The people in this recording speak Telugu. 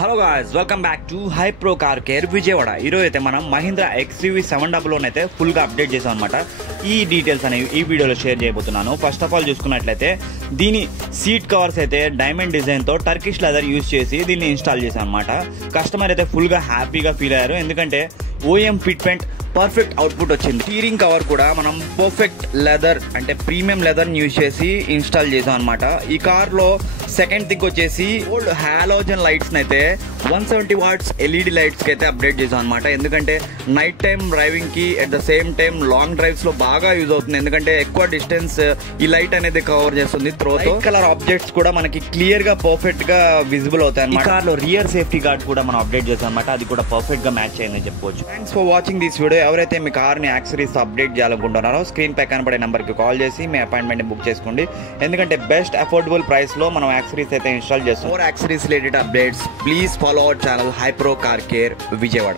Hello guys, welcome back to high pro car care Vijayawada. ఈరోజు అయితే మనం మహీంద్రా XUV 700 అయితే ఫుల్గా అప్డేట్ చేసాం అనమాట. ఈ డీటెయిల్స్ అనేవి ఈ వీడియోలో షేర్ చేయబోతున్నాను. ఫస్ట్ ఆఫ్ ఆల్ చూసుకున్నట్లయితే దీని సీట్ కవర్స్ అయితే డైమండ్ డిజైన్తో టర్కిష్ లెదర్ యూజ్ చేసి దీన్ని ఇన్స్టాల్ చేసాం అనమాట. కస్టమర్ అయితే ఫుల్గా హ్యాపీగా ఫీల్ అయ్యారు, ఎందుకంటే OEM ఫిట్మెంట్ పర్ఫెక్ట్ అవుట్పుట్ వచ్చింది. స్టీరింగ్ కవర్ కూడా మనం పర్ఫెక్ట్ లెదర్ అంటే ప్రీమియం లెదర్ యూజ్ చేసి ఇన్స్టాల్ చేసాం అనమాట. ఈ కార్ లో సెకండ్ థింగ్ వచ్చేసి ఓల్డ్ హాలోజన్ లైట్స్ అయితే 170 వాట్స్ LED లైట్స్ కి అయితే అప్డేట్ చేసాం అనమాట. ఎందుకంటే నైట్ టైం డ్రైవింగ్ కి at the same time long drives లో బాగా యూజ్ అవుతుంది, ఎందుకంటే ఎక్కువ డిస్టెన్స్ ఈ లైట్ అనేది కవర్ చేస్తుంది. త్రోతో కలర్ ఆబ్జెక్ట్స్ కూడా మనకి క్లియర్ గా పర్ఫెక్ట్ గా విజిబుల్ అవుతాయి. ఈ కార్ లో రియర్ సేఫ్టీ గార్డ్ కూడా మనం అప్డేట్ చేసాం అనమాట. అది కూడా పర్ఫెక్ట్ గా మ్యాచ్ అయిందని చెప్పుకోవచ్చు. Thanks for watching this video. ఎవరైతే మీ కార్ ని యాక్సరీస్ అప్డేట్ చేయాలనుకుంటున్నారో స్క్రీన్ పై కనబడే నెంబర్ కి కాల్ చేసి మీ అపాయింట్మెంట్ బుక్ చేసుకోండి, ఎందుకంటే బెస్ట్ అఫోర్డబుల్ ప్రైస్ లో మనం యాక్సరీస్ అయితే ఇన్స్టాల్ చేస్తాం. More accessories related updates please follow our channel high pro car care Vijayawada.